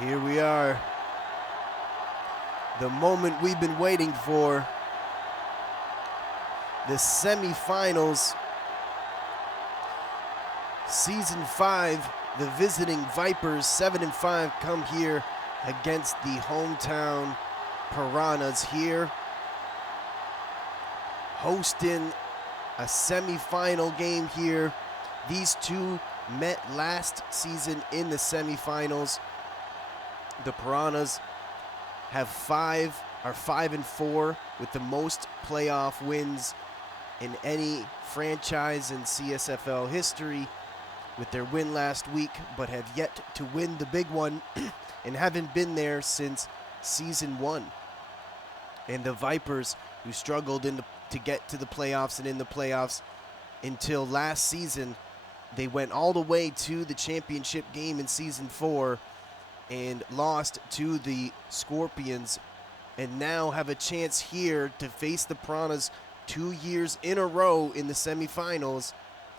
Here we are. The moment we've been waiting for. The semifinals. Season 5, the visiting Vipers, 7-5, come here against the hometown Piranhas here, hosting a semifinal game here. These two met last season in the semifinals. The Piranhas are 5-4 with the most playoff wins in any franchise in CSFL history, with their win last week, but have yet to win the big one and haven't been there since season 1. And the Vipers, who struggled to get to the playoffs and in the playoffs until last season, they went all the way to the championship game in season 4 and lost to the Scorpions, and now have a chance here to face the Piranhas 2 years in a row in the semifinals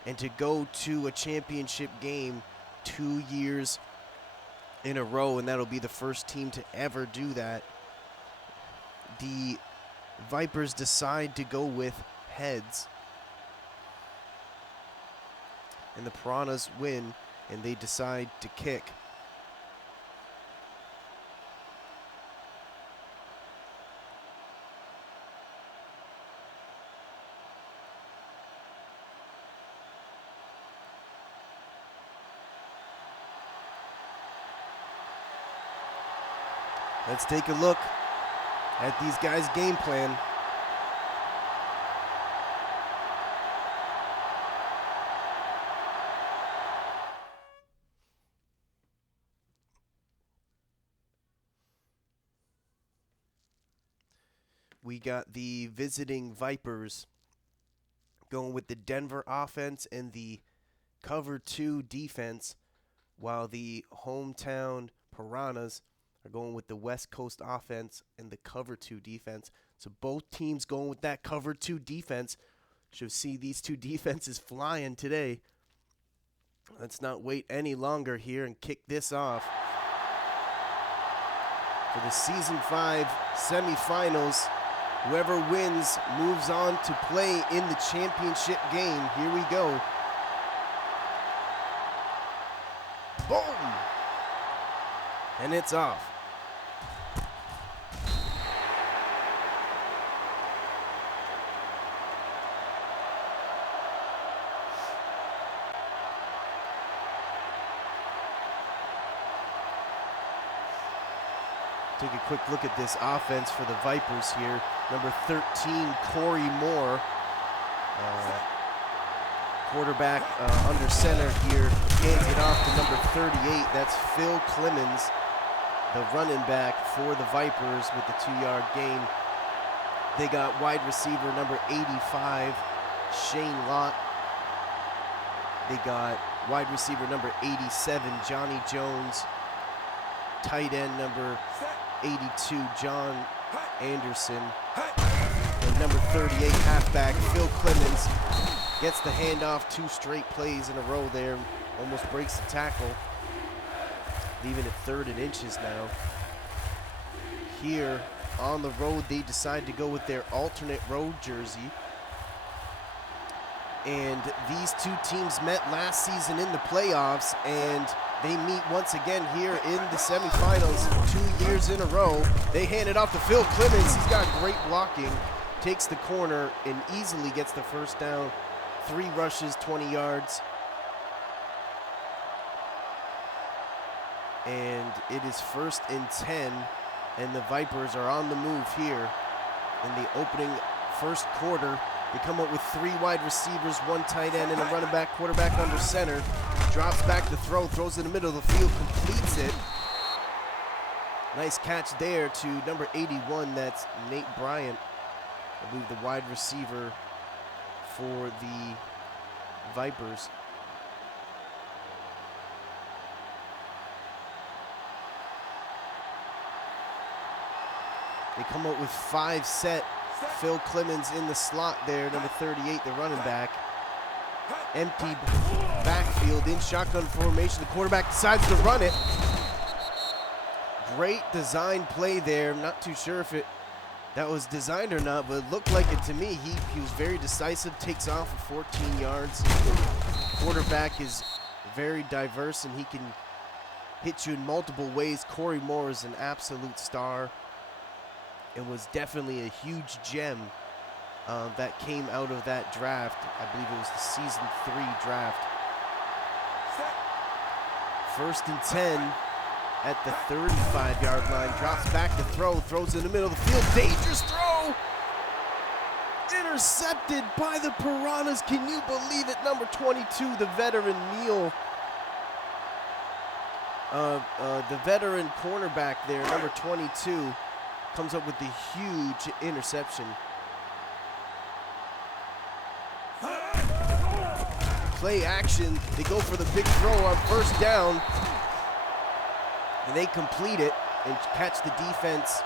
and to go to a championship game 2 years in a row, and that'll be the first team to ever do that. The Vipers decide to go with heads, and the Piranhas win, and they decide to kick. Let's take a look at these guys' game plan. We got the visiting Vipers going with the Denver offense and the cover 2 defense, while the hometown Piranhas are going with the West Coast offense and the cover 2 defense. So both teams going with that cover 2 defense. Should see these two defenses flying today. Let's not wait any longer here and kick this off. For the season 5 semifinals, whoever wins moves on to play in the championship game. Here we go. Boom! And it's off. Take a quick look at this offense for the Vipers here. Number 13, Corey Moore. Quarterback under center here. Hands it off to number 38. That's Phil Clemens, the running back for the Vipers with the 2-yard gain. They got wide receiver number 85, Shane Lott. They got wide receiver number 87, Johnny Jones. Tight end number 82, John Anderson. And number 38, halfback, Phil Clemens, gets the handoff 2 straight plays in a row there. Almost breaks the tackle, leaving it 3rd and inches now. Here on the road, they decide to go with their alternate road jersey. And these two teams met last season in the playoffs, and they meet once again here in the semifinals 2 years in a row. They hand it off to Phil Clemens. He's got great blocking, takes the corner, and easily gets the first down. 3 rushes, 20 yards. And it is 1st and 10, and the Vipers are on the move here in the opening first quarter. They come up with 3 wide receivers, 1 tight end, and a running back, quarterback under center. Drops back to throw, throws in the middle of the field, completes it. Nice catch there to number 81, that's Nate Bryant, I believe the wide receiver for the Vipers. They come up with 5 set. Phil Clemens in the slot there, number 38, the running back. Empty backfield in shotgun formation. The quarterback decides to run it. great design play there. I'm not too sure if that was designed or not, but it looked like it to me. He was very decisive, takes off for 14 yards. Quarterback is very diverse, and he can hit you in multiple ways. Corey Moore is an absolute star and was definitely a huge gem that came out of that draft. I believe it was the season 3 draft. 1st and 10 at the 35-yard line. Drops back to throw, throws in the middle of the field. Dangerous throw! Intercepted by the Piranhas. Can you believe it? Number 22, the veteran Neal. The veteran cornerback there, number 22, comes up with the huge interception. Play action. They go for the big throw on 1st down. And they complete it and catch the defense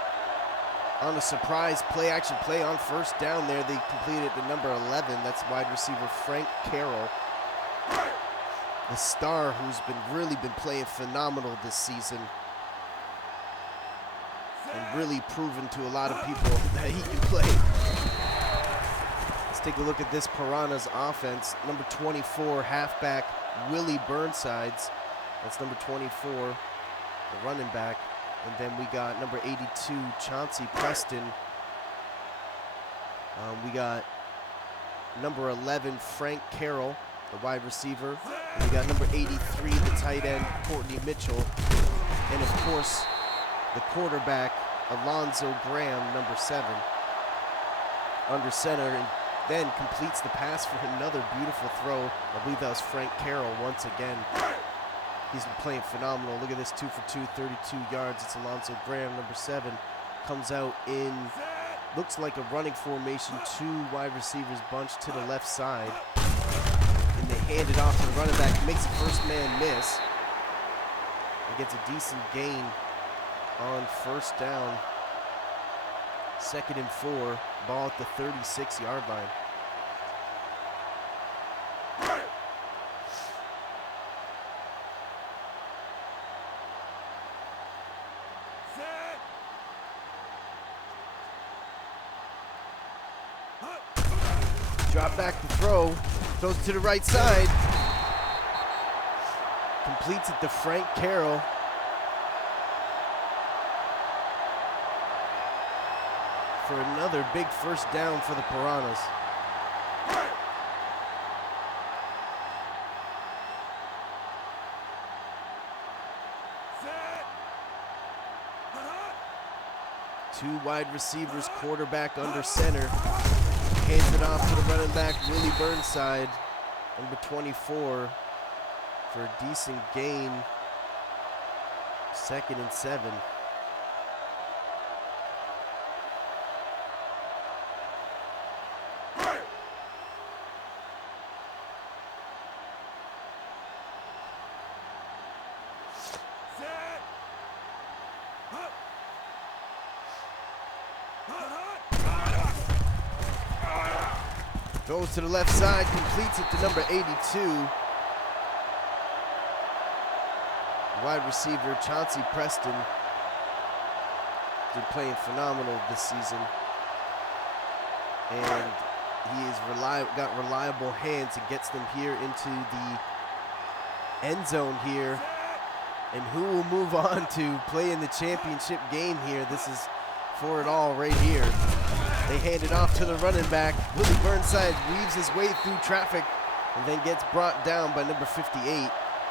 on a surprise play action play on 1st down there. They completed it to number 11. That's wide receiver Frank Carroll, the star who's really been playing phenomenal this season and really proven to a lot of people that he can play. Let's take a look at this Piranhas offense. Number 24, halfback Willie Burnsides. That's number 24, the running back. And then we got number 82, Chauncey Preston. We got number 11, Frank Carroll, the wide receiver. And we got number 83, the tight end, Courtney Mitchell. And of course, the quarterback, Alonzo Graham, number 7, under center, and then completes the pass for another beautiful throw. I believe that was Frank Carroll once again. He's been playing phenomenal. Look at this, 2 for 2, 32 yards. It's Alonzo Graham, number 7. Comes out in, looks like a running formation, 2 wide receivers bunched to the left side. And they hand it off to the running back. He makes the first man miss. And gets a decent gain on 1st down. 2nd and 4, ball at the 36-yard line. Drop back to throw, throws to the right side. Completes it to Frank Carroll. For another big 1st down for the Piranhas. Two wide receivers, quarterback under center. Hands it off to the running back, Willie Burnside, number 24, for a decent gain. 2nd and 7. Goes to the left side, completes it to number 82. Wide receiver Chauncey Preston. Been playing phenomenal this season. And he is got reliable hands and gets them here into the end zone here. And who will move on to play in the championship game here? This is for it all right here. They hand it off to the running back. Willie Burnside weaves his way through traffic and then gets brought down by number 58.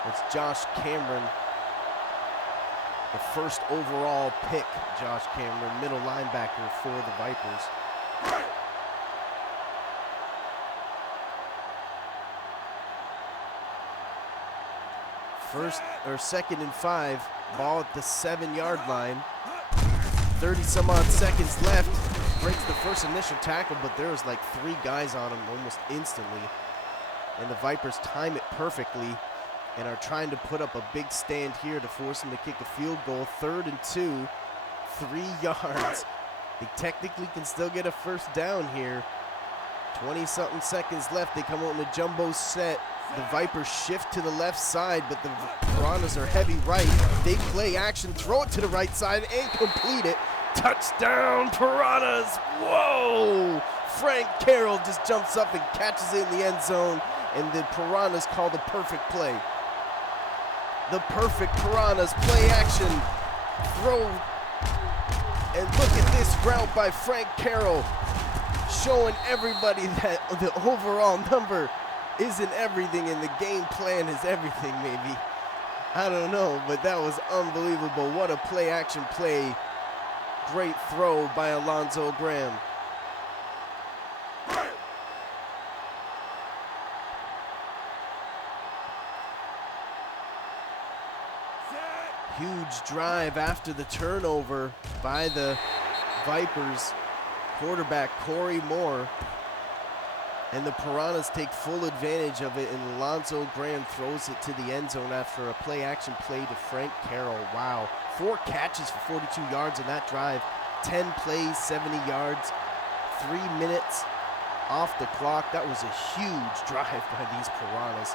It's Josh Cameron. The 1st overall pick, Josh Cameron, middle linebacker for the Vipers. First or 2nd and 5, ball at the 7-yard line. 30-some odd seconds left. Breaks the first initial tackle, but there was like 3 guys on him almost instantly. And the Vipers time it perfectly and are trying to put up a big stand here to force him to kick a field goal. 3rd and 2, 3 yards. They technically can still get a 1st down here. 20-something seconds left. They come out in a jumbo set. The Vipers shift to the left side, but the Piranhas are heavy right. They play action, throw it to the right side, and complete it. Touchdown, Piranhas! Whoa! Frank Carroll just jumps up and catches it in the end zone, and the Piranhas call the perfect play. The perfect Piranhas play action, throw, and look at this route by Frank Carroll, showing everybody that the overall number isn't everything and the game plan is everything, maybe. I don't know, but that was unbelievable. What a play action play. Great throw by Alonzo Graham. Huge drive after the turnover by the Vipers. Quarterback Corey Moore. And the Piranhas take full advantage of it, and Alonzo Graham throws it to the end zone after a play-action play to Frank Carroll. Wow. 4 catches for 42 yards on that drive. 10 plays, 70 yards. 3 minutes off the clock. That was a huge drive by these Piranhas.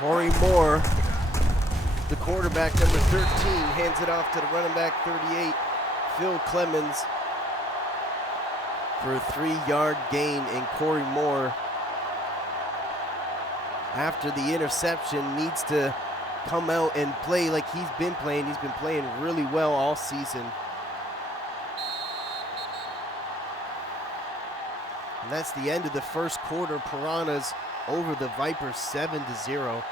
Corey Moore, the quarterback, number 13, hands it off to the running back, 38, Phil Clemens, for a 3-yard gain. And Corey Moore, after the interception, needs to come out and play like he's been playing. He's been playing really well all season. And that's the end of the first quarter. Piranhas over the Vipers 7-0.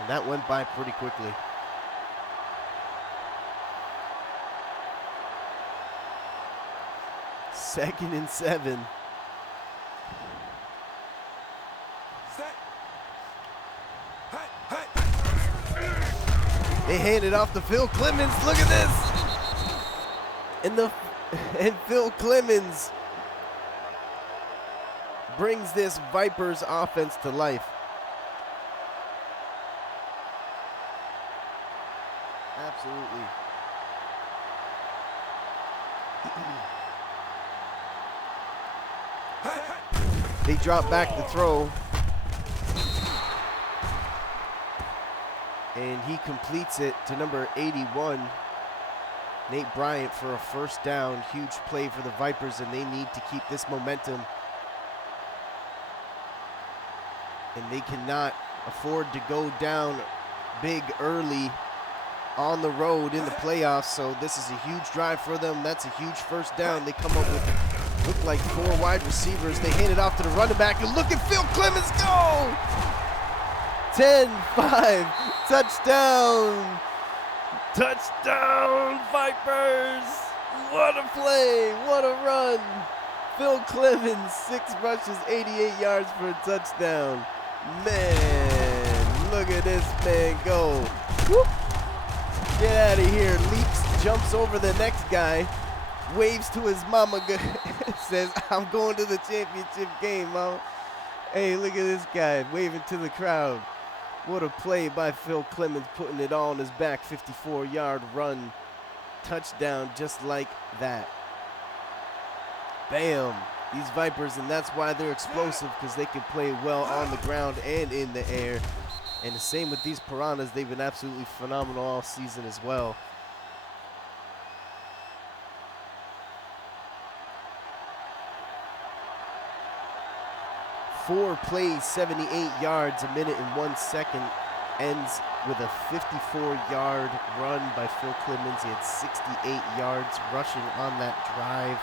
And that went by pretty quickly. Second and 7. They hand it off to Phil Clemens. Look at this. And Phil Clemens brings this Vipers offense to life. Absolutely. They drop back the throw. And he completes it to number 81, Nate Bryant, for a first down. Huge play for the Vipers, and they need to keep this momentum. And they cannot afford to go down big early on the road in the playoffs, so this is a huge drive for them. That's a huge first down. They come up with, look like 4 wide receivers. They hand it off to the running back, and look at Phil Clemens go! 10-5, touchdown! Touchdown, Vipers! What a play, what a run! Phil Clemens, 6 rushes, 88 yards for a touchdown. Man, look at this man go. Whoop. Get out of here. Leaps, jumps over the next guy, waves to his mama, says, I'm going to the championship game, Mama. Hey, look at this guy waving to the crowd. What a play by Phil Clemens, putting it all on his back. 54-yard run. Touchdown just like that. Bam. These Vipers, and that's why they're explosive, because they can play well on the ground and in the air. And the same with these Piranhas. They've been absolutely phenomenal all season as well. Four plays, 78 yards, a minute and 1 second. ends with a 54-yard run by Phil Clemens. He had 68 yards rushing on that drive.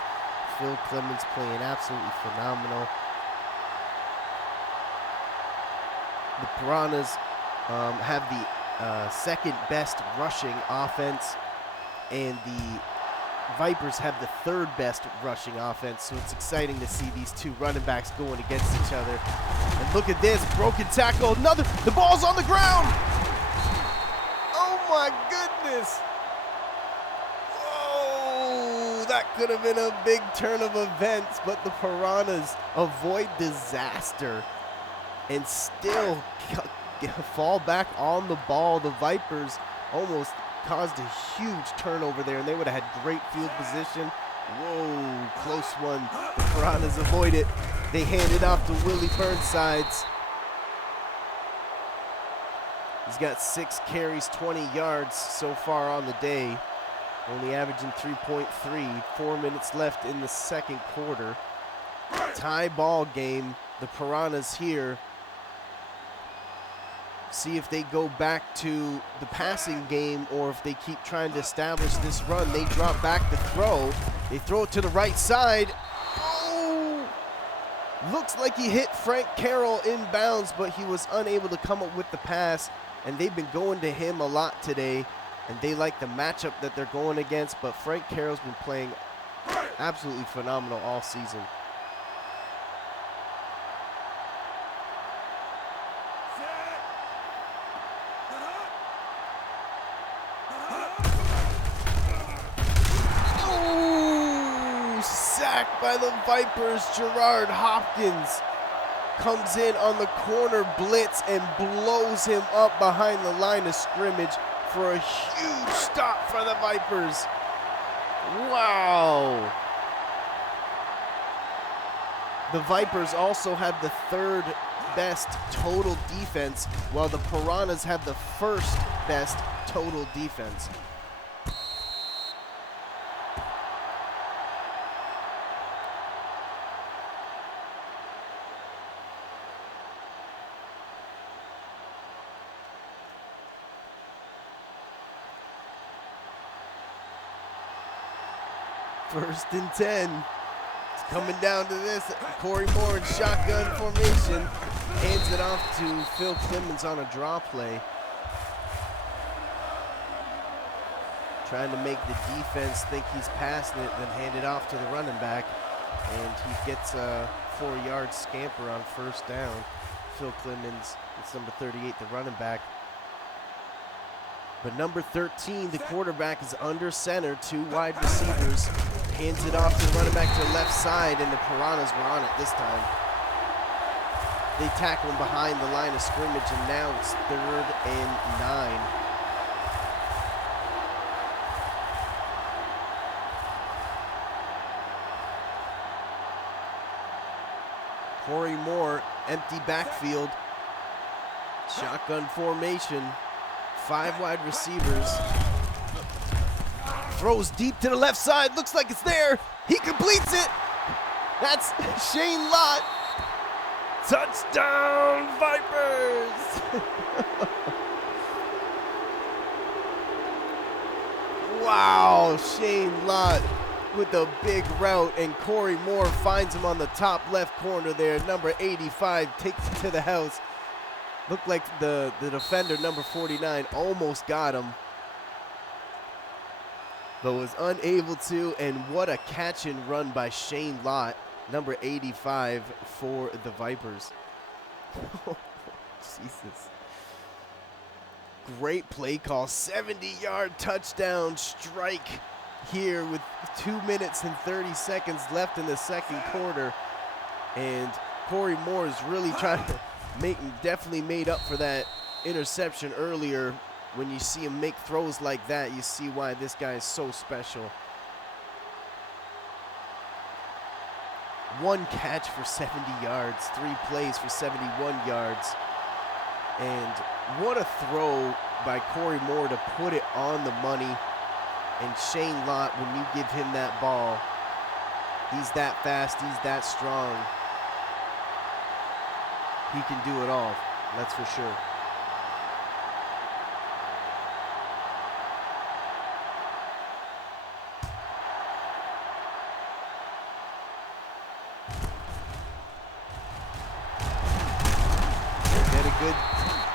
Phil Clemens playing absolutely phenomenal. The Piranhas have the second best rushing offense, and the Vipers have the third best rushing offense, so it's exciting to see these two running backs going against each other. And look at this, broken tackle, the ball's on the ground! Oh my goodness! Whoa, that could have been a big turn of events, but the Piranhas avoid disaster and still fall back on the ball. The Vipers almost caused a huge turnover there, and they would have had great field position. Whoa, close one. The Piranhas avoid it. They hand it off to Willie Burnsides. He's got 6 carries, 20 yards so far on the day, only averaging 3.3. 4 minutes left in the second quarter. Tie ball game. The Piranhas here. See if they go back to the passing game or if they keep trying to establish this run. They drop back to throw. They throw it to the right side. Oh! Looks like he hit Frank Carroll inbounds, but he was unable to come up with the pass. And they've been going to him a lot today, and they like the matchup that they're going against. But Frank Carroll's been playing absolutely phenomenal all season. Sacked by the Vipers. Gerard Hopkins comes in on the corner blitz and blows him up behind the line of scrimmage for a huge stop for the Vipers. Wow. The Vipers also have the third best total defense, while the Piranhas have the first best total defense. First and 10. It's coming down to this. Corey Moore in shotgun formation. Hands it off to Phil Clemens on a draw play. Trying to make the defense think he's passing it, then hand it off to the running back. And he gets a 4-yard scamper on first down. Phil Clemens, it's number 38, the running back. But number 13, the quarterback, is under center, 2 wide receivers. Hands it off to the running back to the left side, and the Piranhas were on it this time. They tackle him behind the line of scrimmage, and now it's 3rd and 9. Corey Moore, empty backfield. Shotgun formation. 5 wide receivers. Throws deep to the left side. Looks like it's there. He completes it. That's Shane Lott. Touchdown, Vipers. Wow, Shane Lott with a big route, and Corey Moore finds him on the top left corner there. Number 85 takes it to the house. Looked like the defender, number 49, almost got him, but was unable to. And what a catch and run by Shane Lott, number 85 for the Vipers. Jesus. Great play call, 70-yard touchdown strike here with 2 minutes and 30 seconds left in the second quarter. And Corey Moore is really trying to definitely made up for that interception earlier. When you see him make throws like that, you see why this guy is so special. 1 catch for 70 yards, 3 plays for 71 yards. And what a throw by Corey Moore to put it on the money. And Shane Lott, when you give him that ball, he's that fast, he's that strong. He can do it all, that's for sure.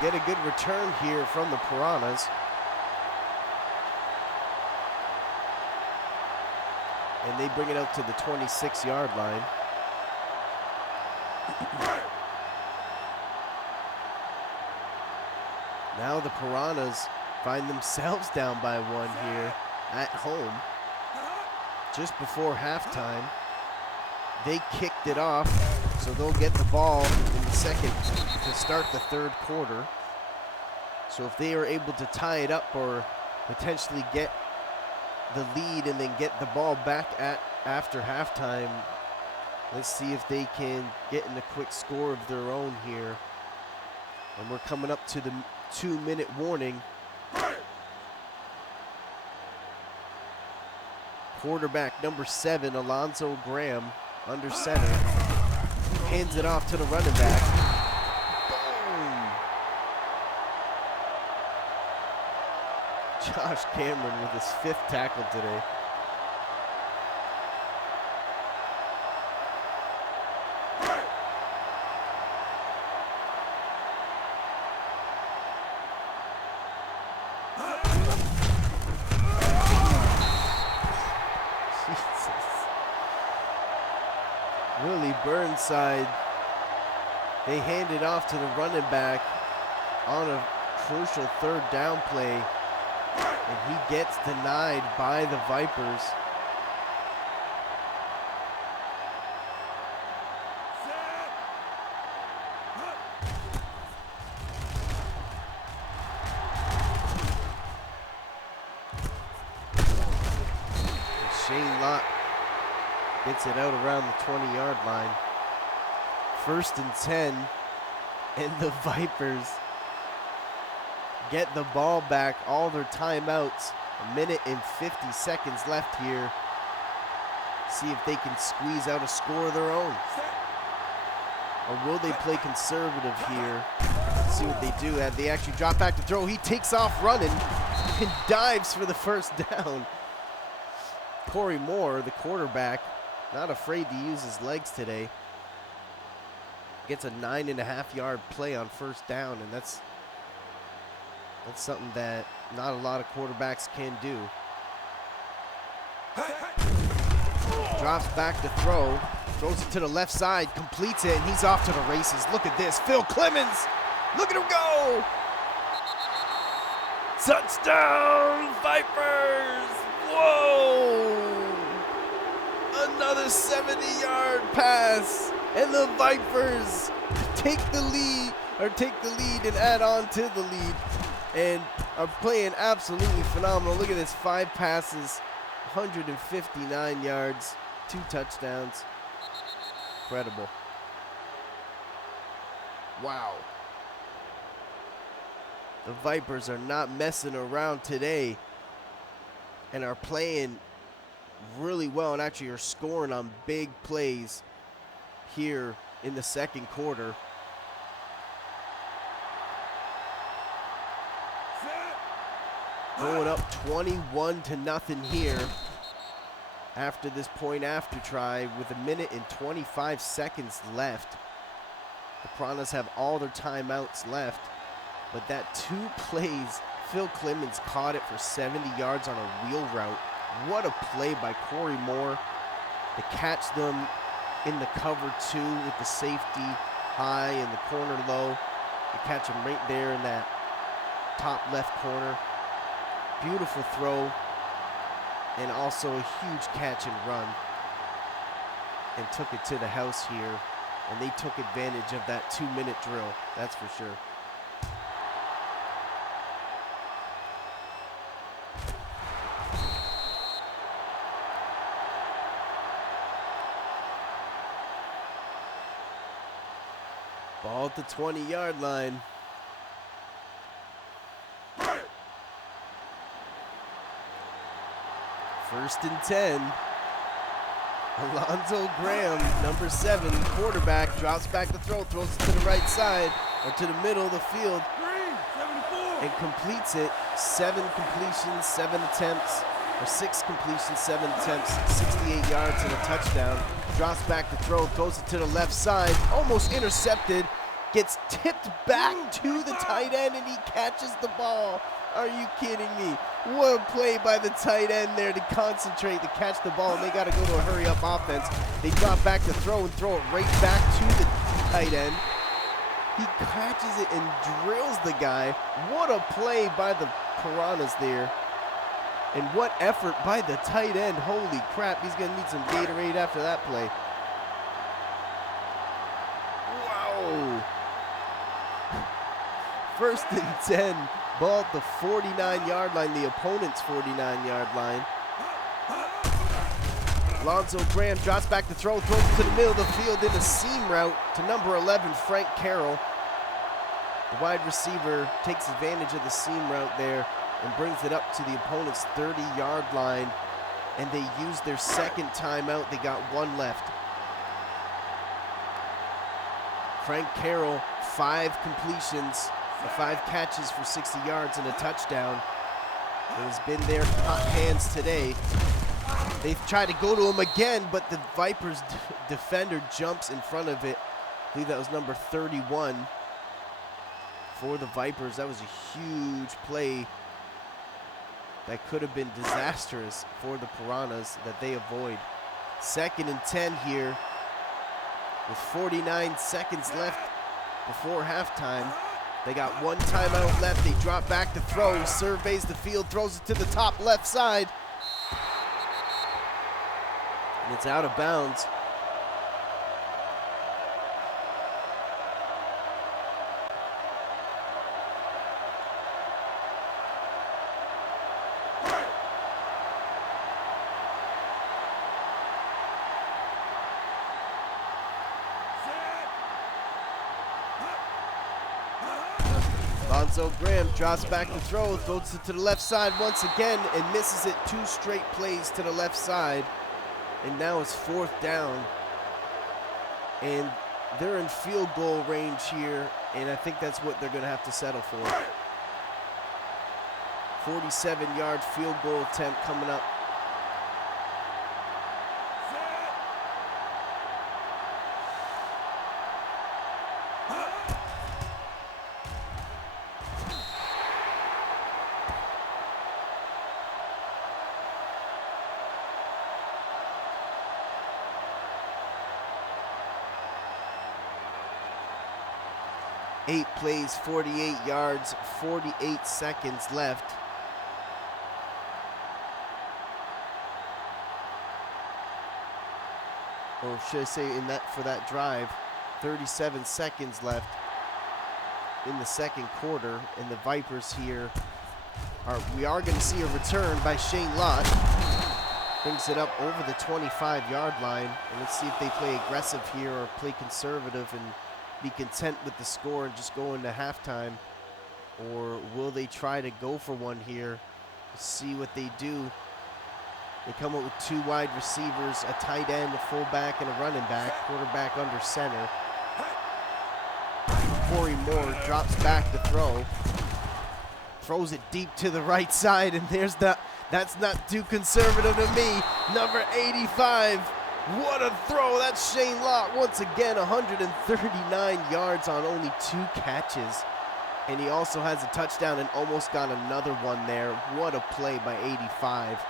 get a good return here from the Piranhas. And they bring it out to the 26-yard line. Now the Piranhas find themselves down by 1 here at home. Just before halftime, they kicked it off, so they'll get the ball in the second to start the third quarter. So if they are able to tie it up or potentially get the lead and then get the ball back after halftime, let's see if they can get in a quick score of their own here. And we're coming up to the 2-minute warning. Quarterback number 7, Alonzo Graham, under center, hands it off to the running back. Boom! Josh Cameron with his 5th tackle today. Willie Burnside, they hand it off to the running back on a crucial 3rd down play, and he gets denied by the Vipers. And Shane Lott gets it out around the 20-yard line. 1st and 10, and the Vipers get the ball back, all their timeouts. 1 minute and 50 seconds left here. See if they can squeeze out a score of their own. Or will they play conservative here? Let's see what they do. They actually drop back to throw. He takes off running and dives for the 1st down. Corey Moore, the quarterback, not afraid to use his legs today. Gets a 9.5-yard play on 1st down, and that's something that not a lot of quarterbacks can do. Drops back to throw, throws it to the left side, completes it, and he's off to the races. Look at this, Phil Clemens, look at him go! Touchdown, Vipers! Whoa! Another 70-yard pass, and the Vipers take the lead and add on to the lead, and are playing absolutely phenomenal. Look at this, 5 passes, 159 yards, 2 touchdowns. Incredible. Wow. The Vipers are not messing around today and are playing really well, and actually are scoring on big plays here in the second quarter. Going up 21-0 here after this point after try with 1 minute and 25 seconds left. The Piranhas have all their timeouts left, but that 2 plays, Phil Clemens caught it for 70 yards on a wheel route. What a play by Corey Moore to catch them in the cover 2 with the safety high and the corner low. To catch them right there in that top left corner. Beautiful throw, and also a huge catch and run, and took it to the house here, and they took advantage of that 2-minute drill, that's for sure. Ball at the 20-yard line. First and 10. Alonzo Graham, number 7, quarterback, drops back to throw, throws it to the right side, or to the middle of the field, and completes it. 7 completions, 7 attempts, or 6 completions, 7 attempts, 68 yards and a touchdown. Drops back to throw, throws it to the left side, almost intercepted, Gets tipped back to the tight end, and he catches the ball. Are you kidding me? What a play by the tight end there to concentrate to catch the ball, and they got to go to a hurry-up offense. They drop back to throw and throw it right back to the tight end. He catches it and drills the guy. What a play by the Piranhas there. And what effort by the tight end. Holy crap, he's going to need some Gatorade after that play. Wow. 1st and 10. Ball at the 49-yard line, the opponent's 49-yard line. Lonzo Graham drops back to throw, throws it to the middle of the field in a seam route to number 11, Frank Carroll. The wide receiver takes advantage of the seam route there and brings it up to the opponent's 30-yard line, and they use their second timeout. They got one left. Frank Carroll, 5 completions, 5 catches for 60 yards and a touchdown. It has been their hot hands today. They've tried to go to him again, but the Vipers defender jumps in front of it. I believe that was number 31 for the Vipers. That was a huge play that could have been disastrous for the Piranhas that they avoid. 2nd and 10 here with 49 seconds left before halftime. They got one timeout left. They drop back to throw. Surveys the field, throws it to the top left side. And it's out of bounds. Lonzo Graham drops back to throw, throws it to the left side once again and misses it 2 straight plays to the left side. And now it's 4th down. And they're in field goal range here, and I think that's what they're going to have to settle for. 47-yard field goal attempt coming up. Eight plays, 48 yards, 48 seconds left. Or should I say for that drive, 37 seconds left in the second quarter, and the Vipers here we are going to see a return by Shane Lott. Brings it up over the 25-yard line, and let's see if they play aggressive here or play conservative and be content with the score and just go into halftime, or will they try to go for one here? Let's see what they do. They come up with 2 wide receivers, a tight end, a fullback, and a running back. Quarterback under center. Corey Moore drops back to throw. Throws it deep to the right side, and there's that's not too conservative to me. Number 85. What a throw. That's Shane Lott once again, 139 yards on only 2 catches. And he also has a touchdown and almost got another one there. What a play by 85.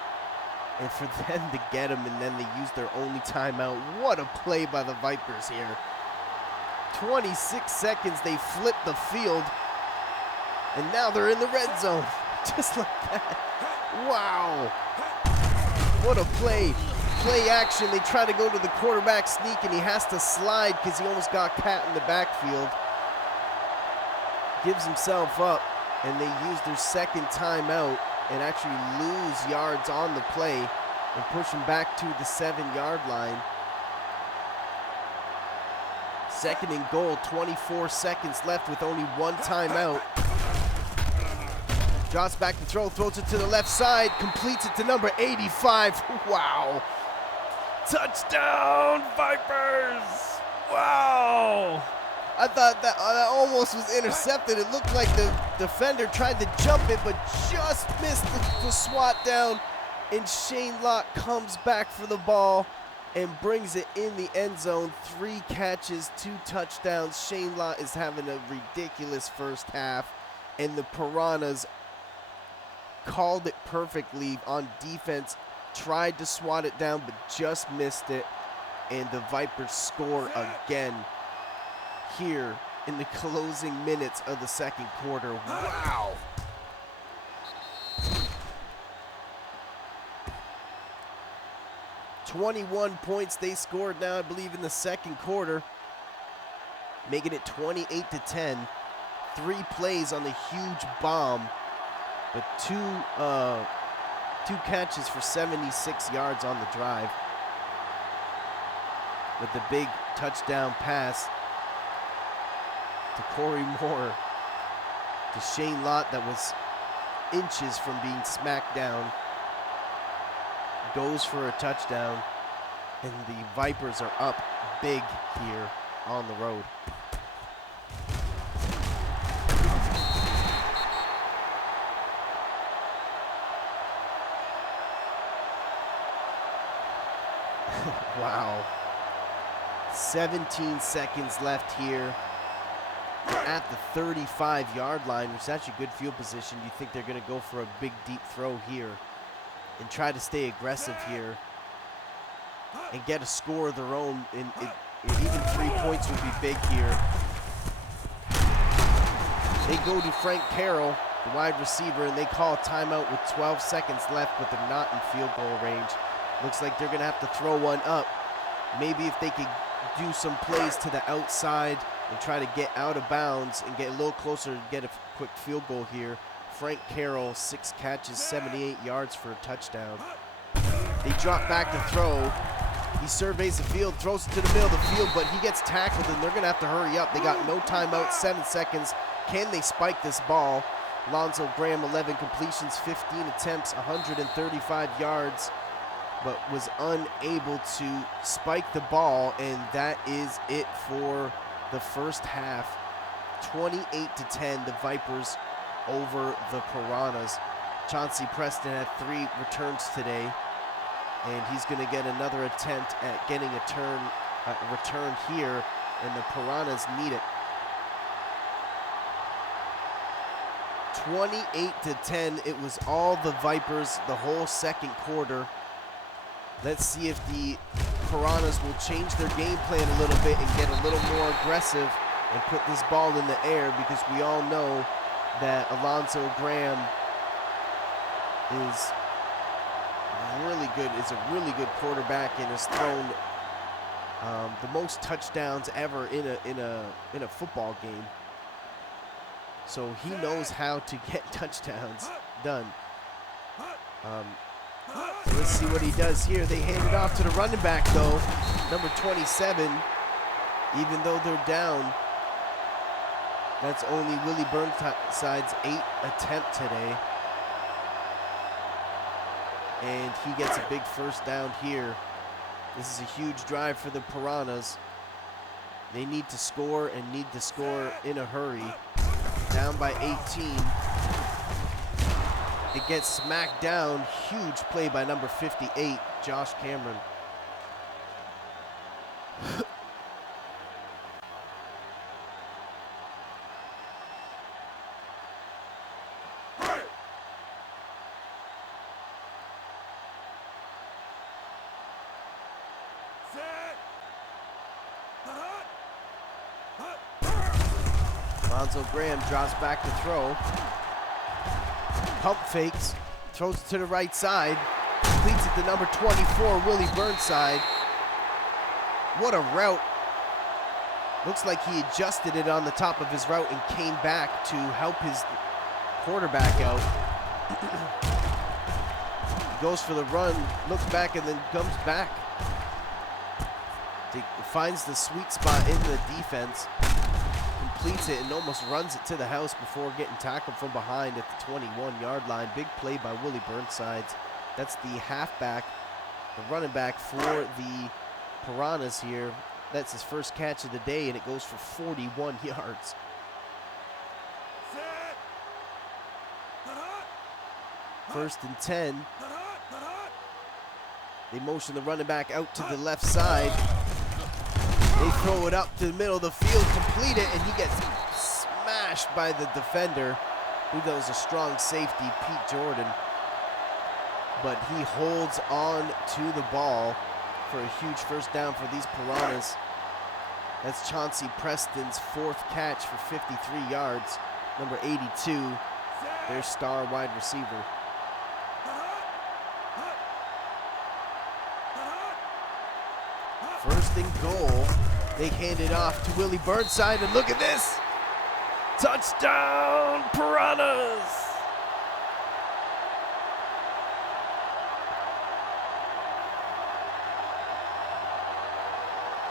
And for them to get him and then they use their only timeout. What a play by the Vipers here. 26 seconds, they flip the field. And now they're in the red zone. Just like that. Wow. What a play. Play action. They try to go to the quarterback sneak, and he has to slide because he almost got caught in the backfield. Gives himself up, and they use their second timeout and actually lose yards on the play and push him back to the 7-yard line. 2nd and goal, 24 seconds left with only 1 timeout. Drops back to throw, throws it to the left side, completes it to number 85. Wow. Touchdown, Vipers! Wow. I thought that almost was intercepted. It looked like the defender tried to jump it, but just missed the swat down. And Shane Lott comes back for the ball. and brings it in the end zone. 3 catches, 2 touchdowns. Shane Lott is having a ridiculous first half, and the Piranhas called it perfectly on defense, tried to swat it down, but just missed it, and the Vipers score again here in the closing minutes of the second quarter. Wow! "21 points they scored now, I believe, in the second quarter, making it 28-10. 3 plays on the huge bomb, but two catches for 76 yards on the drive, with the big touchdown pass to Corey Moore to Shane Lott that was inches from being smacked down. Goes for a touchdown, and the Vipers are up big here on the road. Wow. 17 seconds left here. They're at the 35-yard line, which is actually good field position. You think they're going to go for a big, deep throw here and try to stay aggressive here and get a score of their own. And even 3 points would be big here. They go to Frank Carroll, the wide receiver, and they call a timeout with 12 seconds left, but they're not in field goal range. Looks like they're going to have to throw one up. Maybe if they could do some plays to the outside and try to get out of bounds and get a little closer to get a quick field goal here. Frank Carroll, 6 catches, 78 yards for a touchdown. They drop back to throw. He surveys the field, throws it to the middle of the field, but he gets tackled, and they're going to have to hurry up. They got no timeout, 7 seconds. Can they spike this ball? Alonzo Graham, 11 completions, 15 attempts, 135 yards, but was unable to spike the ball, and that is it for the first half. 28-10, the Vipers over the Piranhas. Chauncey Preston had 3 returns today, and he's going to get another attempt at getting a return here, and the Piranhas need it. 28-10, it was all the Vipers the whole second quarter. Let's see if the Piranhas will change their game plan a little bit and get a little more aggressive and put this ball in the air, because we all know that Alonzo Graham is really good, is a really good quarterback, and has thrown the most touchdowns ever in a football game. So he knows how to get touchdowns done. So let's see what he does here. They hand it off to the running back, though, number 27. Even though they're down, that's only Willie Burnside's 8th attempt today. And he gets a big first down here. This is a huge drive for the Piranhas. They need to score, and need to score in a hurry. Down by 18. It gets smacked down. Huge play by number 58, Josh Cameron. Alonzo Graham drops back to throw. Pump fakes, throws it to the right side, completes it to number 24, Willie Burnside. What a route. Looks like he adjusted it on the top of his route and came back to help his quarterback out. He goes for the run, looks back, and then comes back. He finds the sweet spot in the defense, completes it, and almost runs it to the house before getting tackled from behind at the 21-yard line. Big play by Willie Burnside. That's the halfback, the running back for the Piranhas here. That's his first catch of the day, and it goes for 41 yards. First and 10. They motion the running back out to the left side. They throw it up to the middle of the field, complete it, and he gets smashed by the defender. Who was a strong safety, Pete Jordan. But he holds on to the ball for a huge first down for these Piranhas. That's Chauncey Preston's 4th catch for 53 yards. Number 82, their star wide receiver. First and goal. They hand it off to Willie Burnside, and look at this. Touchdown, Piranhas!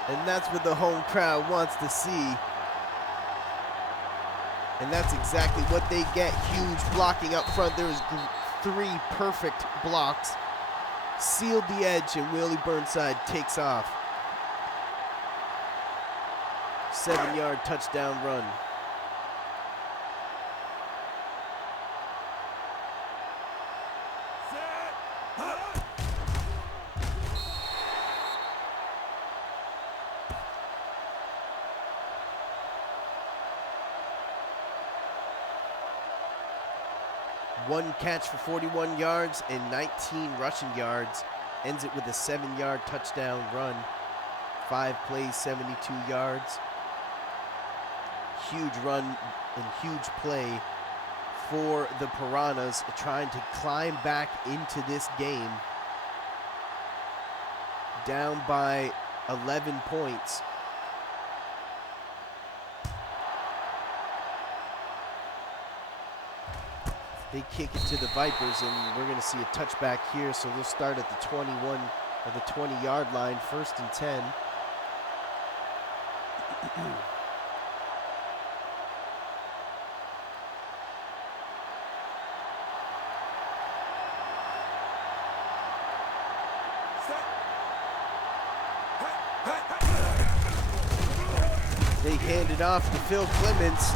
And that's what the home crowd wants to see. And that's exactly what they get. Huge blocking up front. There was 3 perfect blocks. Sealed the edge, and Willie Burnside takes off. 7-yard touchdown run. One catch for 41 yards and 19 rushing yards. Ends it with a 7-yard touchdown run. 5 plays, 72 yards. Huge run and huge play for the Piranhas, trying to climb back into this game. Down by 11 points. They kick it to the Vipers, and we're going to see a touchback here, so they'll start at the 21 or the 20-yard line, 1st and 10. They hand it off to Phil Clements.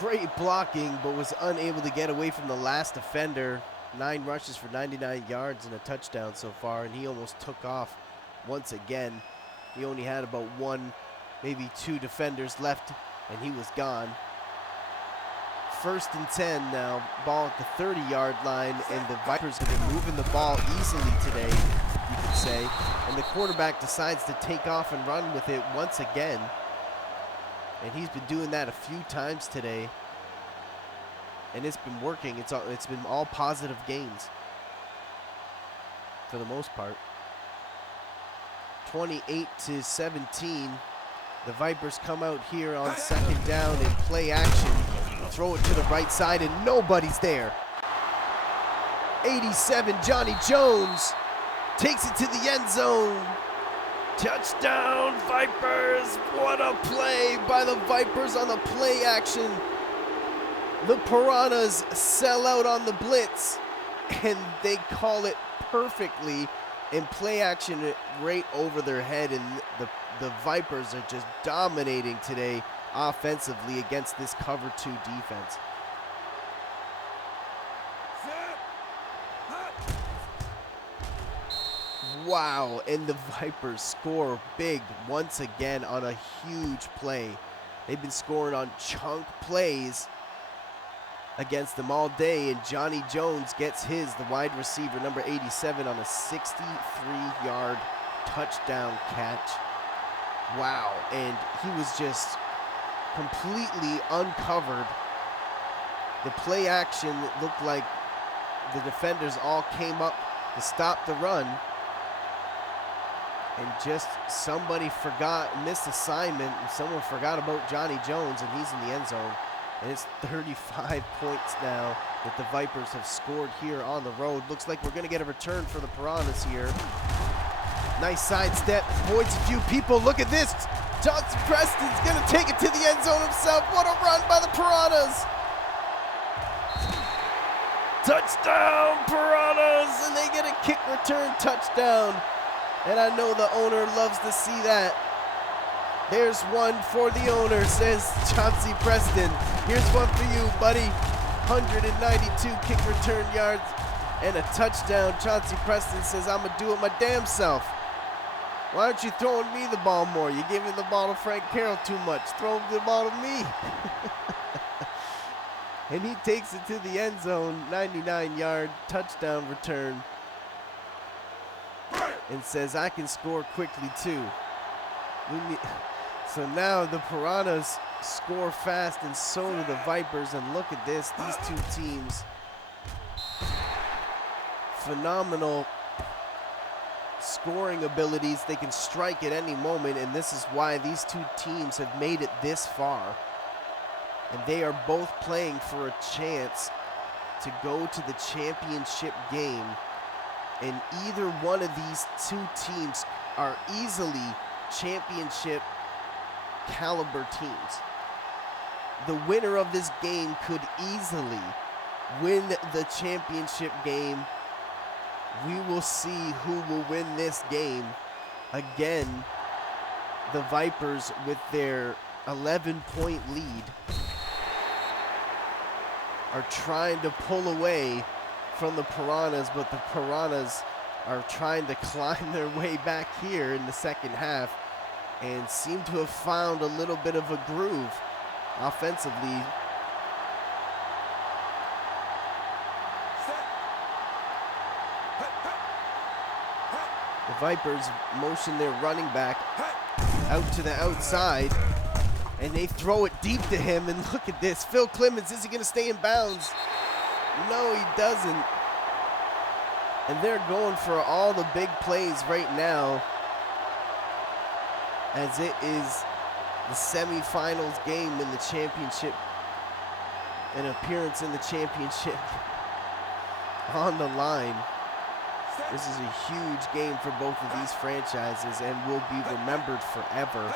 Great blocking, but was unable to get away from the last defender. 9 rushes for 99 yards and a touchdown so far, and he almost took off once again. He only had about 1, maybe 2 defenders left, and he was gone. 1st and 10 now, ball at the 30-yard line, and the Vipers have been moving the ball easily today, you could say. And the quarterback decides to take off and run with it once again. And he's been doing that a few times today. And it's been working. It's been all positive gains for the most part. 28-17. The Vipers come out here on 2nd down in play action. Throw it to the right side, and nobody's there. 87, Johnny Jones takes it to the end zone. Touchdown, Vipers. What a play by the Vipers on the play action. The Piranhas sell out on the blitz, and they call it perfectly in play action right over their head, and the Vipers are just dominating today offensively against this cover 2 defense. Wow, and the Vipers score big once again on a huge play. They've been scoring on chunk plays against them all day, and Johnny Jones gets his, the wide receiver, number 87, on a 63-yard touchdown catch. Wow, and he was just completely uncovered. The play action looked like the defenders all came up to stop the run, and just somebody missed assignment, and someone forgot about Johnny Jones, and he's in the end zone. And it's 35 points now that the Vipers have scored here on the road. Looks like we're going to get a return for the Piranhas here. Nice sidestep, avoids a few people. Look at this. Chauncey Preston's going to take it to the end zone himself. What a run by the Piranhas. Touchdown, Piranhas, and they get a kick return touchdown. And I know the owner loves to see that. There's one for the owner, says Chauncey Preston. Here's one for you, buddy. 192 kick return yards and a touchdown. Chauncey Preston says, I'm going to do it my damn self. Why aren't you throwing me the ball more? You're giving the ball to Frank Carroll too much. Throw the ball to me. And he takes it to the end zone, 99-yard touchdown return, and says, I can score quickly too. So now the Piranhas score fast, and so do the Vipers. And look at this, these two teams, phenomenal scoring abilities. They can strike at any moment, and this is why these two teams have made it this far. And they are both playing for a chance to go to the championship game. And either one of these two teams are easily championship caliber teams. The winner of this game could easily win the championship game. We will see who will win this game. Again, the Vipers with their 11-point lead are trying to pull away from the Piranhas, but the Piranhas are trying to climb their way back here in the second half and seem to have found a little bit of a groove offensively. The Vipers motion their running back out to the outside, and they throw it deep to him, and look at this. Phil Clemens, is he going to stay in bounds? No, he doesn't. And they're going for all the big plays right now, as it is the semifinals game in the championship, an appearance in the championship on the line. This is a huge game for both of these franchises and will be remembered forever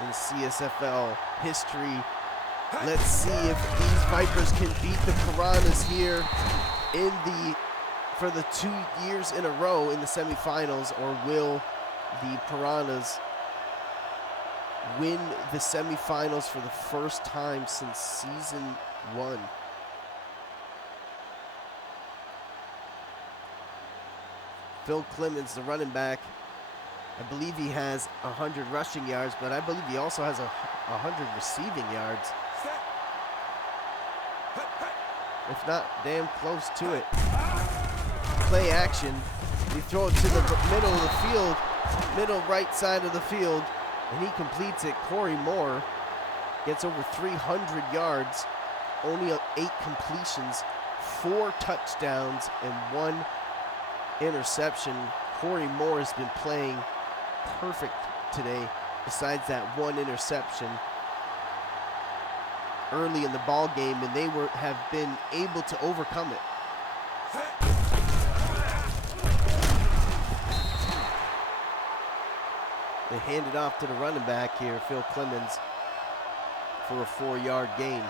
in CSFL history. Let's see if these Vipers can beat the Piranhas here for the 2 years in a row in the semifinals, or will the Piranhas win the semifinals for the first time since season 1. Phil Clemens, the running back, I believe he has 100 rushing yards, but I believe he also has 100 receiving yards. If not, damn close to it. Play action. You throw it to the middle of the field, middle right side of the field, and he completes it. Corey Moore gets over 300 yards, only 8 completions, 4 touchdowns, and 1 interception. Corey Moore has been playing perfect today, besides that 1 interception early in the ball game, and they have been able to overcome it. They hand it off to the running back here, Phil Clemens, for a 4-yard gain.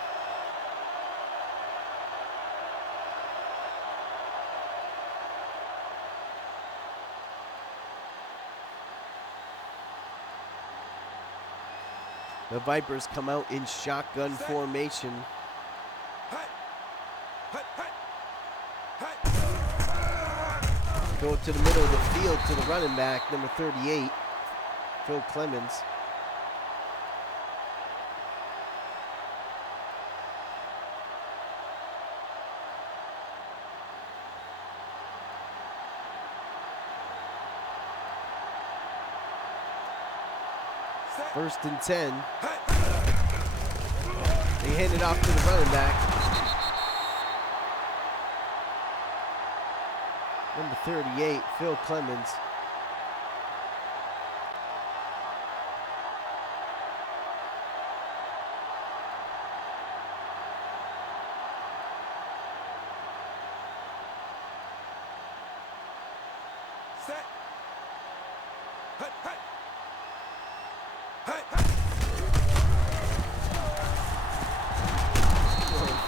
The Vipers come out in shotgun formation. Go to the middle of the field to the running back, number 38, Phil Clemens. First and 10. They hand it off to the running back. Number 38, Phil Clemens.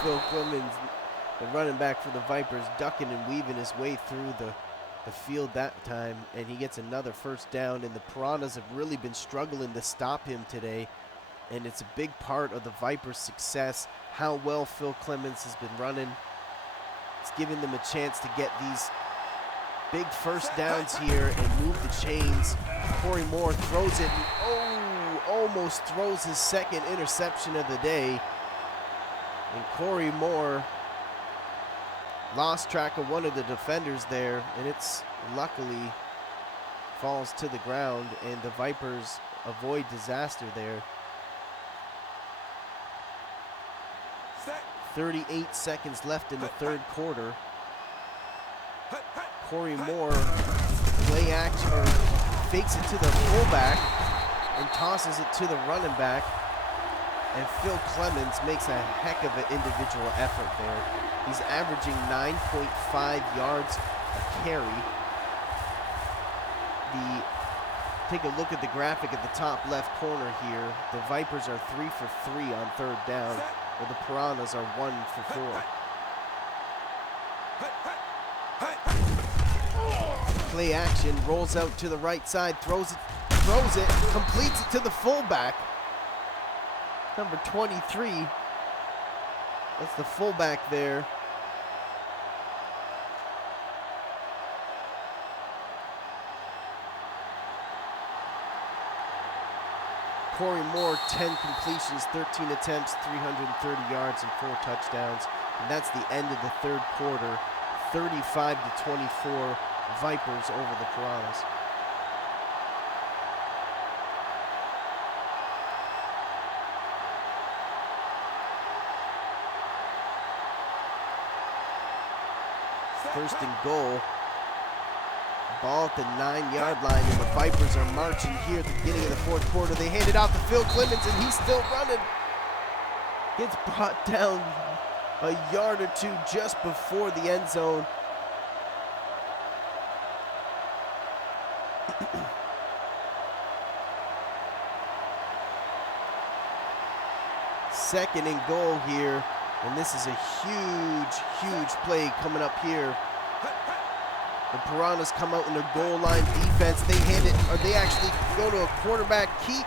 Phil Clemens, the running back for the Vipers, ducking and weaving his way through the field that time, and he gets another first down. And the Piranhas have really been struggling to stop him today, and it's a big part of the Vipers' success, how well Phil Clemens has been running. It's giving them a chance to get these big first downs here and move the chains. Corey Moore throws it, and almost throws his second interception of the day. And Corey Moore lost track of one of the defenders there, and it's luckily falls to the ground, and the Vipers avoid disaster there. 38 seconds left in the third quarter. Corey Moore play action, or fakes it to the fullback and tosses it to the running back. And Phil Clemens makes a heck of an individual effort there. He's averaging 9.5 yards a carry. Take a look at the graphic at the top left corner here. The Vipers are 3 for 3 on third down, while the Piranhas are 1 for 4. Play action, rolls out to the right side, throws it, completes it to the fullback. Number 23. That's the fullback there. Corey Moore, 10 completions, 13 attempts, 330 yards, and 4 touchdowns. And that's the end of the third quarter. 35-24, Vipers over the Piranhas. First and goal. Ball at the 9-yard line, and the Vipers are marching here at the beginning of the fourth quarter. They hand it off to Phil Clemens, and he's still running. Gets brought down a yard or two just before the end zone. Second and goal here, and this is a huge play coming up here. The Piranhas come out in a goal line defense. They hand it, or they actually go to a quarterback keep,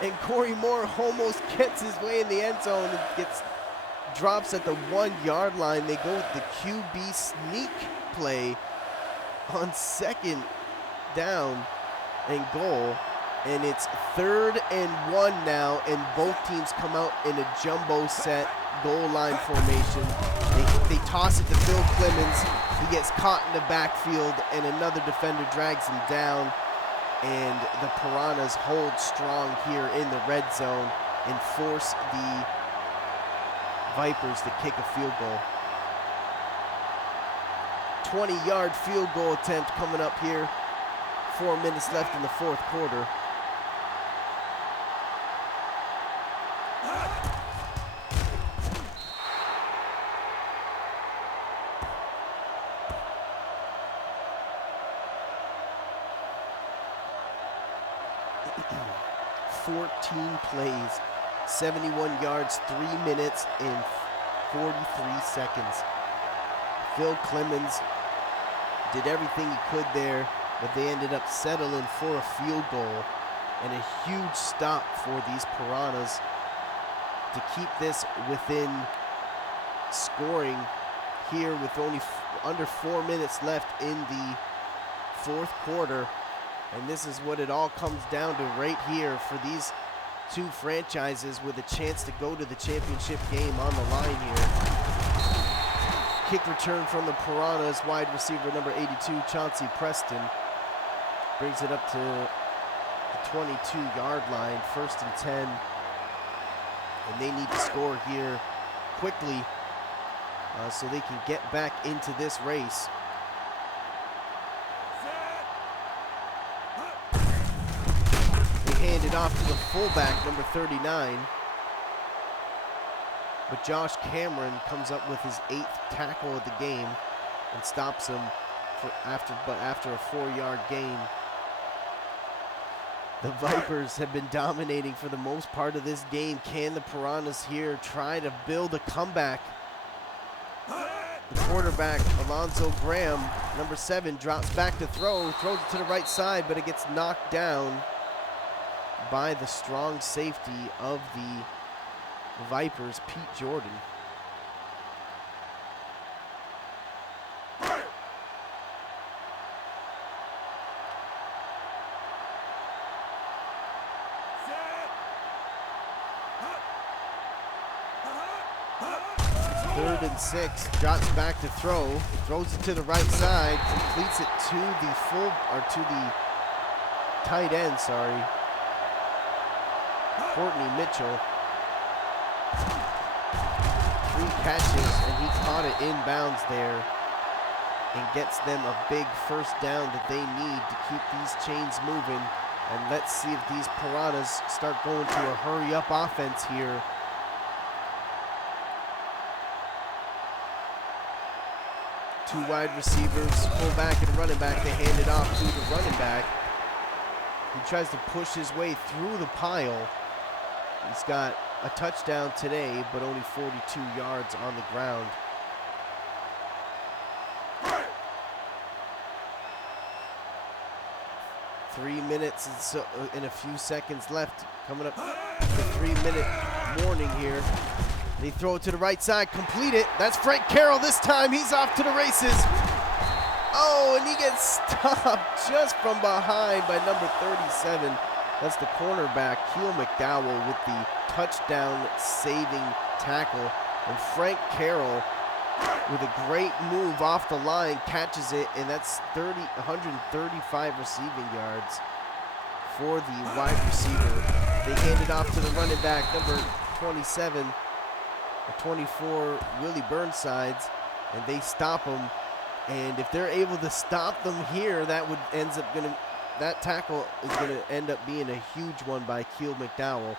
and Corey Moore almost gets his way in the end zone and drops at the 1-yard line. They go with the QB sneak play on second down and goal, and it's 3rd and 1 now, and both teams come out in a jumbo set goal line formation. They toss it to Phil Clemens. He gets caught in the backfield, and another defender drags him down, and the Piranhas hold strong here in the red zone and force the Vipers to kick a field goal. 20-yard field goal attempt coming up here. 4 minutes left in the fourth quarter. Plays, 71 yards, 3 minutes and 43 seconds. Phil Clemens did everything he could there, but they ended up settling for a field goal, and a huge stop for these Piranhas to keep this within scoring here with only under 4 minutes left in the fourth quarter. And this is what it all comes down to right here for these two franchises, with a chance to go to the championship game on the line here. Kick return from the Piranhas, wide receiver number 82, Chauncey Preston, brings it up to the 22-yard line, 1st and 10. And they need to score here quickly so they can get back into this race. Handed off to the fullback, number 39. But Josh Cameron comes up with his 8th tackle of the game and stops him after a 4-yard gain. The Vipers have been dominating for the most part of this game. Can the Piranhas here try to build a comeback? The quarterback, Alonzo Graham, number 7, drops back to throws it to the right side, but it gets knocked down by the strong safety of the Vipers, Pete Jordan. 3rd and 6, drops back to throw, throws it to the right side, completes it to the tight end, Courtney Mitchell. 3 catches, and he caught it inbounds there and gets them a big first down that they need to keep these chains moving. And let's see if these Piranhas start going to a hurry-up offense here. Two wide receivers, fullback and running back. They hand it off to the running back. He tries to push his way through the pile. He's got a touchdown today, but only 42 yards on the ground. Three minutes and a few seconds left. Coming up the 3-minute warning here. They throw it to the right side, complete it. That's Frank Carroll this time. He's off to the races. Oh, and he gets stopped just from behind by number 37. That's the cornerback, Keel McDowell, with the touchdown-saving tackle. And Frank Carroll, with a great move off the line, catches it, and that's 135 receiving yards for the wide receiver. They hand it off to the running back, number 27, or 24, Willie Burnsides, and they stop him. And if they're able to stop them here, that tackle is gonna end up being a huge one by Keel McDowell.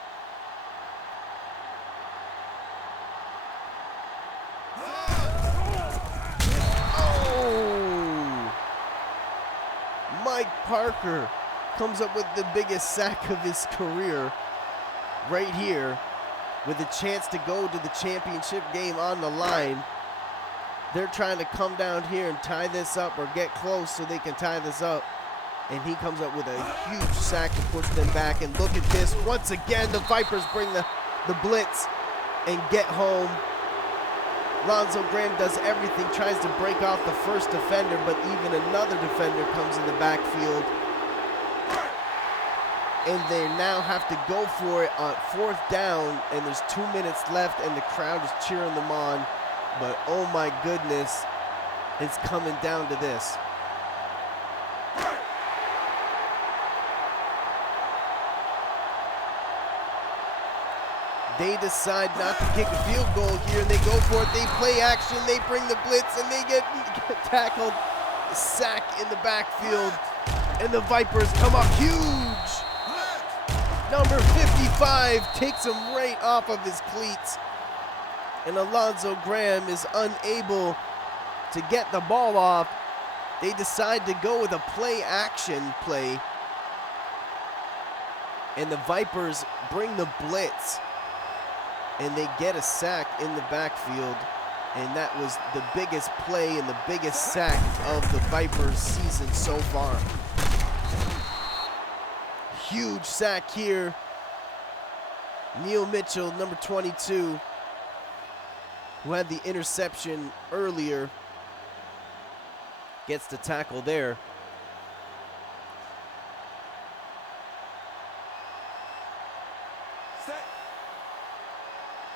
Mike Parker comes up with the biggest sack of his career right here, with a chance to go to the championship game on the line. They're trying to come down here and tie this up, or get close so they can tie this up. And he comes up with a huge sack to push them back. And look at this. Once again, the Vipers bring the blitz and get home. Lonzo Graham does everything, tries to break off the first defender, but even another defender comes in the backfield. And they now have to go for it on 4th down, and there's 2 minutes left, and the crowd is cheering them on. But oh my goodness, it's coming down to this. They decide not to kick a field goal here, and they go for it. They play action, they bring the blitz, and they get tackled, sack in the backfield, and the Vipers come up huge. Number 55 takes him right off of his cleats, and Alonzo Graham is unable to get the ball off. They decide to go with a play-action play, and the Vipers bring the blitz, and they get a sack in the backfield, and that was the biggest play and the biggest sack of the Vipers season so far. Huge sack here. Neil Mitchell, number 22, who had the interception earlier, gets the tackle there.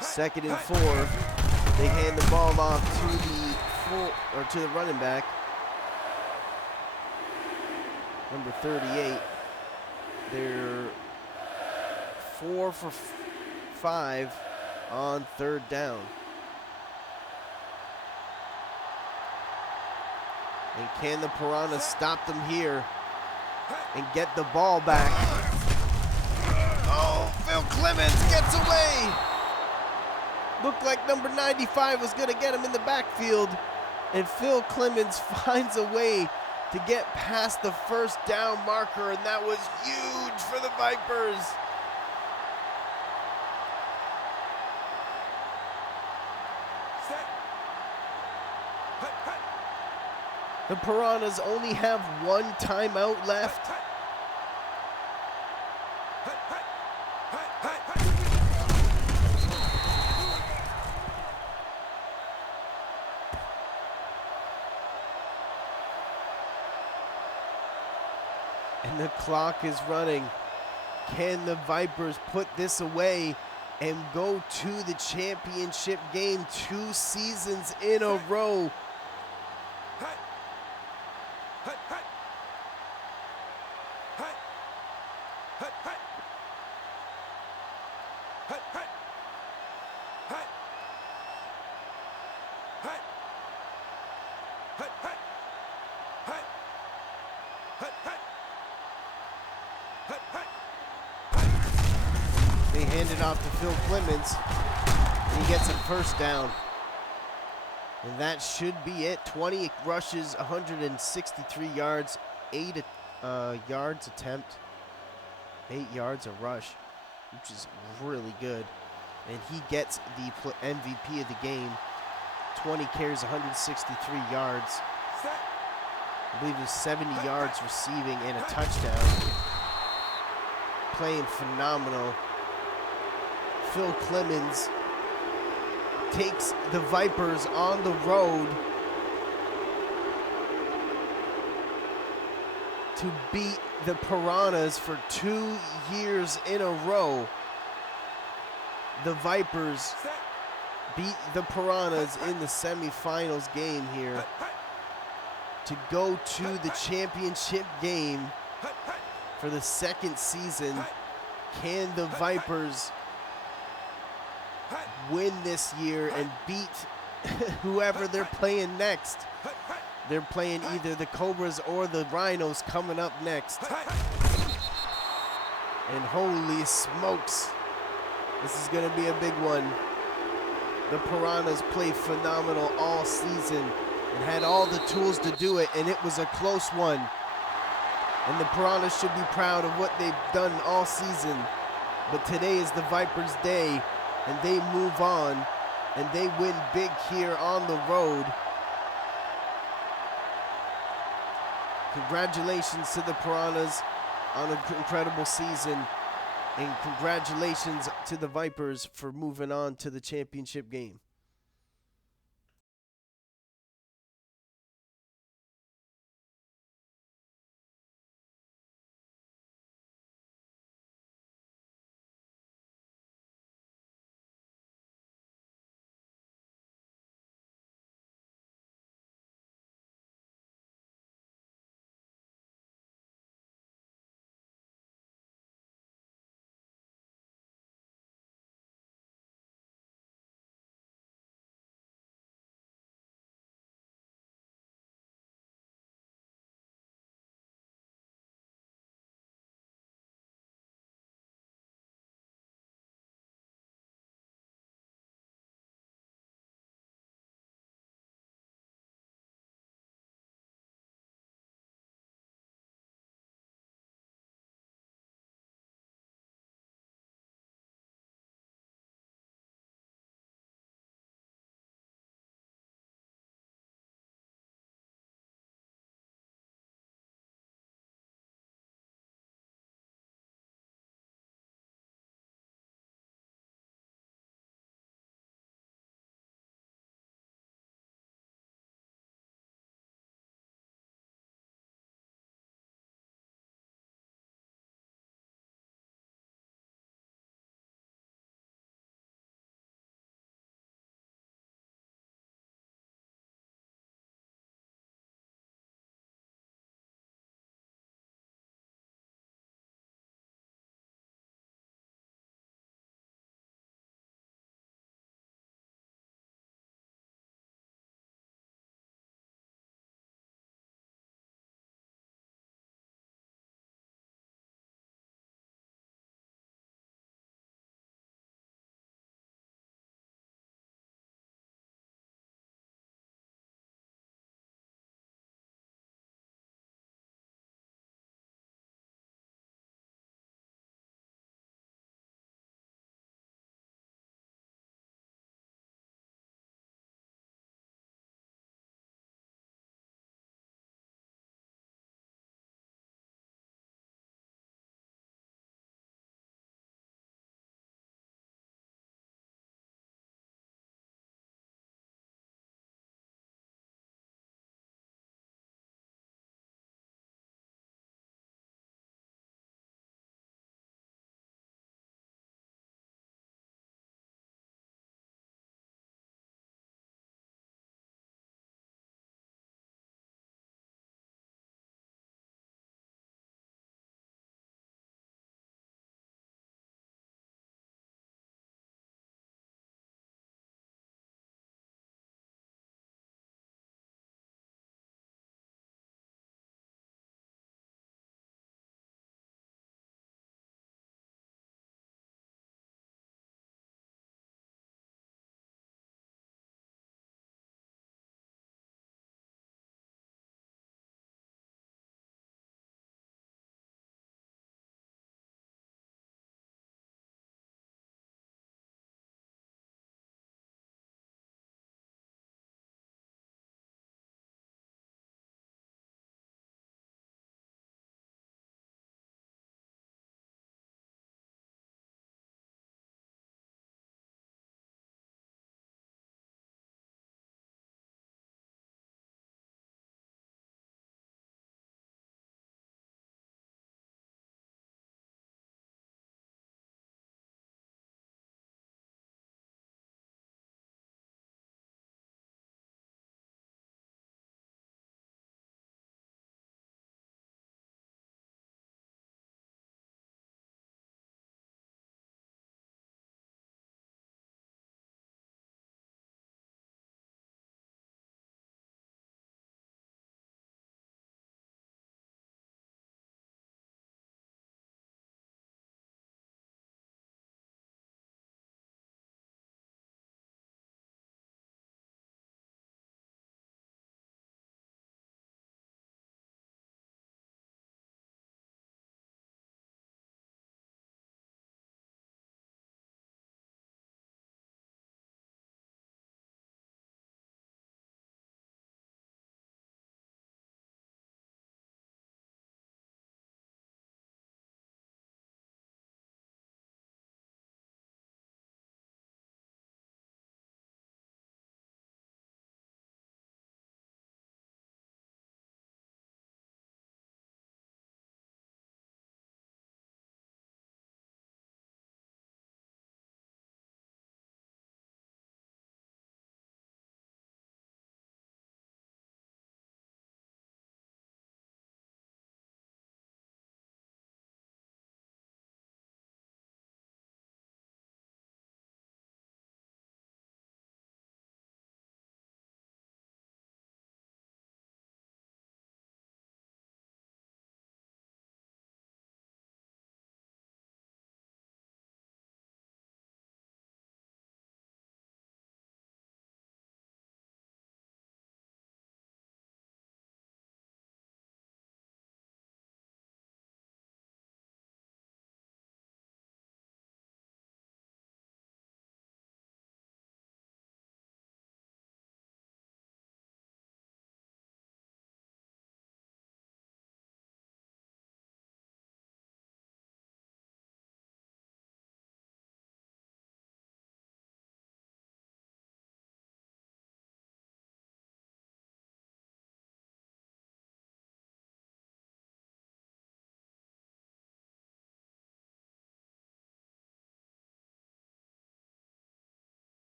Second and 4. They hand the ball off to the running back, number 38. They're 4 for 5 on 3rd down. And can the Piranhas stop them here and get the ball back? Oh, Phil Clemens gets away. Looked like number 95 was going to get him in the backfield, and Phil Clemens finds a way to get past the first down marker, and that was huge for the Vipers. The Piranhas only have 1 timeout left. And the clock is running. Can the Vipers put this away and go to the championship game 2 seasons in a row. They hand it off to Phil Clemens, and he gets a first down. And that should be it. 20 rushes, 163 yards, 8 yards attempt, 8 yards a rush, which is really good. And he gets the MVP of the game. 20 carries, 163 yards. I believe it was 70 yards receiving and a touchdown. Playing phenomenal. Phil Clemens takes the Vipers on the road to beat the Piranhas for 2 years in a row. The Vipers beat the Piranhas in the semifinals game here to go to the championship game for the 2nd season. Can the Vipers win this year and beat whoever they're playing next? They're playing either the Cobras or the Rhinos coming up next. And holy smokes, this is going to be a big one. The Piranhas played phenomenal all season and had all the tools to do it, and it was a close one. And the Piranhas should be proud of what they've done all season. But today is the Vipers' day, and they move on, and they win big here on the road. Congratulations to the Piranhas on an incredible season, and congratulations to the Vipers for moving on to the championship game.